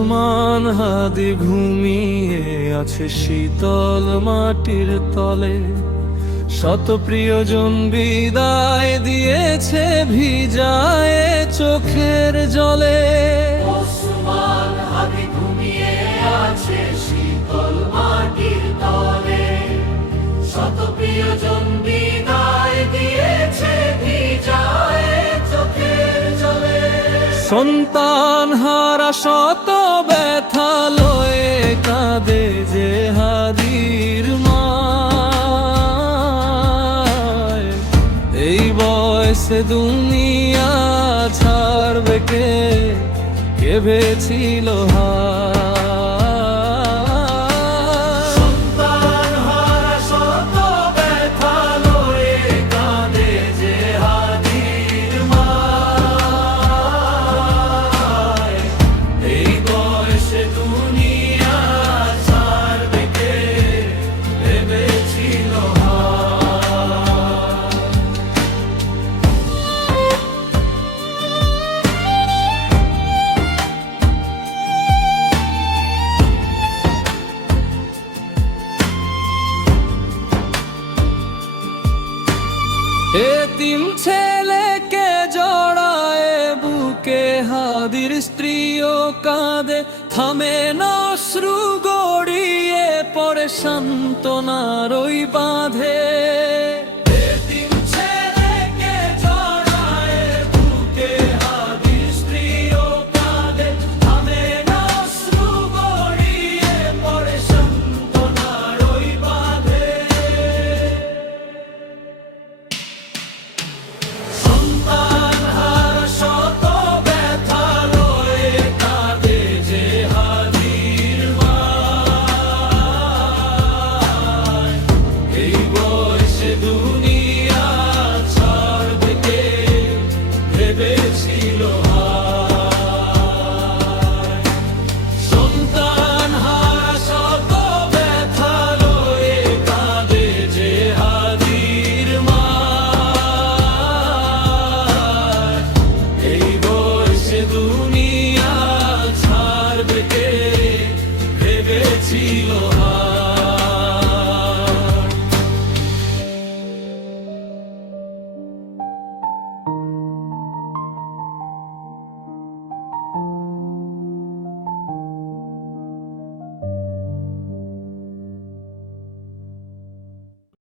ওসমান হাদি ঘুমিয়ে আছে শীতল মাটির তলে, শত প্রিয়জন বিদায় দিয়েছে ভিজায় চোখের জলে। ওসমান হাদি ঘুমিয়ে আছে শীতল মাটির তলে, শত প্রিয়জন বিদায় দিয়েছে ভিজায় চোখের জলে। সন্তান হারা শত ব্যথা লয়ে কাঁদে যে হাদির মা, এই বয়সে দুনিয়া ছাড়বে কে, কে ভেবেছিল সন্তান হারা শত ব্যথা লয়ে কাঁদে যে হাদির মা, এই বয়সে দুনিয়া ছাড়বে কে, ভেবেছিল এতিম ছেলেকে জড়ায় বুকে হাদির স্ত্রীও কাঁদে, থামে না অশ্রু গড়িয়ে পড়ে সান্ত্বনার ওই বাঁধে।